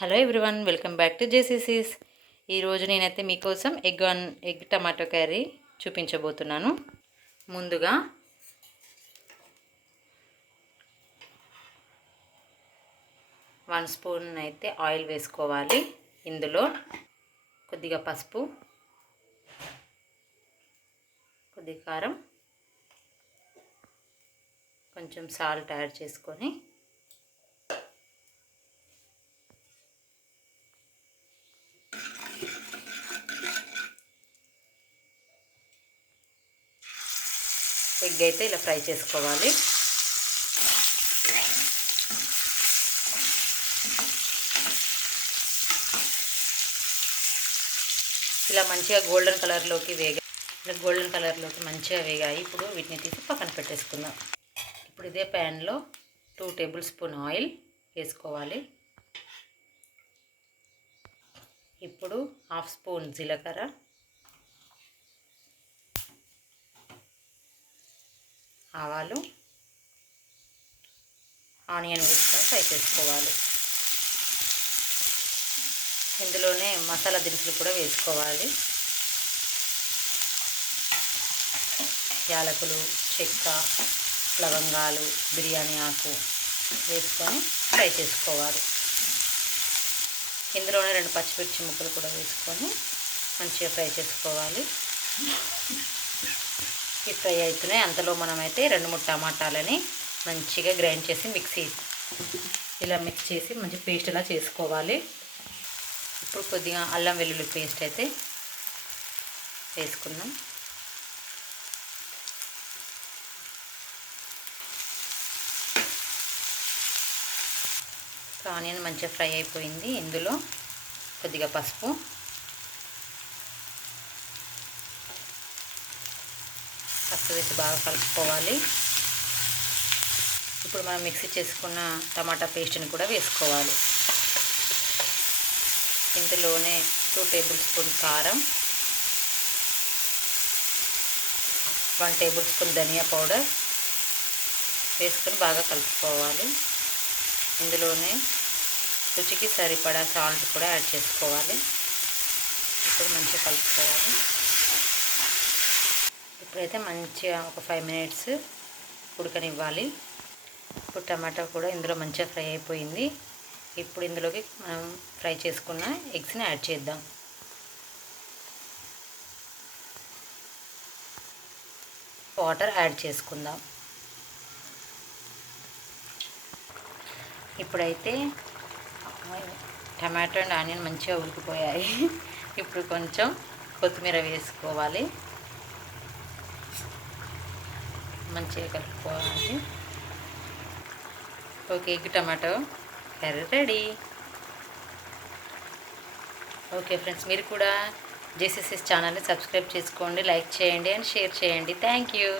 Hello everyone, welcome back to జేసీసీస్. ఈరోజు నేనైతే మీకోసం ఎగ్ టమాటో కర్రీ చూపించబోతున్నాను. ముందుగా 1 స్పూన్ అయితే ఆయిల్ వేసుకోవాలి. ఇందులో కొద్దిగా పసుపు, కొద్దిగా కారం, కొంచెం సాల్ట్ యాడ్ చేసుకొని ఎగ్ అయితే ఇలా ఫ్రై చేసుకోవాలి. ఇలా మంచిగా గోల్డెన్ కలర్లోకి మంచిగా వేగాయి. ఇప్పుడు వీటిని తీసి పక్కన పెట్టేసుకుందాం. ఇప్పుడు ఇదే ప్యాన్లో 2 టేబుల్ స్పూన్ ఆయిల్ వేసుకోవాలి. ఇప్పుడు 1/2 స్పూన్ జీలకర్ర, ఆవాలు, ఆనియన్ వేసుకొని ఫ్రై చేసుకోవాలి. ఇందులోనే మసాలా దినుసులు కూడా వేసుకోవాలి. యాలకులు, చెక్క, లవంగాలు, బిర్యానీ ఆకు వేసుకొని ఫ్రై చేసుకోవాలి. ఇందులోనే 2 పచ్చిమిర్చి ముక్కలు కూడా వేసుకొని మంచిగా ఫ్రై చేసుకోవాలి. ఈ ఫ్రై అవుతున్నాయి. అంతలో మనమైతే 2-3 టమాటాలని మంచిగా గ్రైండ్ చేసి మిక్స్ చేసి మంచి పేస్ట్ ఇలా చేసుకోవాలి. ఇప్పుడు కొద్దిగా అల్లం వెల్లుల్లి పేస్ట్ అయితే వేసుకుందాం. ఆనియన్ మంచిగా ఫ్రై అయిపోయింది. ఇందులో కొద్దిగా పసుపు, వేసి బాగా కలుపుకోవాలి. ఇప్పుడు మనం మిక్సీ చేసుకున్న టమాటా పేస్ట్ని కూడా వేసుకోవాలి. ఇందులోనే 2 టేబుల్ స్పూన్ కారం, 1 టేబుల్ స్పూన్ ధనియా పౌడర్ వేసుకొని బాగా కలుపుకోవాలి. ఇందులోనే రుచికి సరిపడా సాల్ట్ కూడా యాడ్ చేసుకోవాలి. ఇప్పుడు మంచిగా కలుపుకోవాలి. ఇప్పుడైతే మంచిగా ఒక 5 మినిట్స్ ఉడకనివ్వాలి. ఇప్పుడు టమాటా కూడా ఇందులో మంచిగా ఫ్రై అయిపోయింది. ఇప్పుడు ఇందులోకి మనం ఫ్రై చేసుకున్న ఎగ్స్ని యాడ్ చేద్దాం. వాటర్ యాడ్ చేసుకుందాం. ఇప్పుడైతే టమాటో అండ్ ఆనియన్ మంచిగా ఉడికిపోయాయి. ఇప్పుడు కొంచెం కొత్తిమీర వేసుకోవాలి. మంచిగా కలుపుకోవాలి. Okay, egg tomato curry ready. Okay friends, మీరు కూడా జేసీసీస్ ఛానల్ని సబ్స్క్రైబ్ చేసుకోండి, లైక్ చేయండి అండ్ షేర్ చేయండి. Thank you.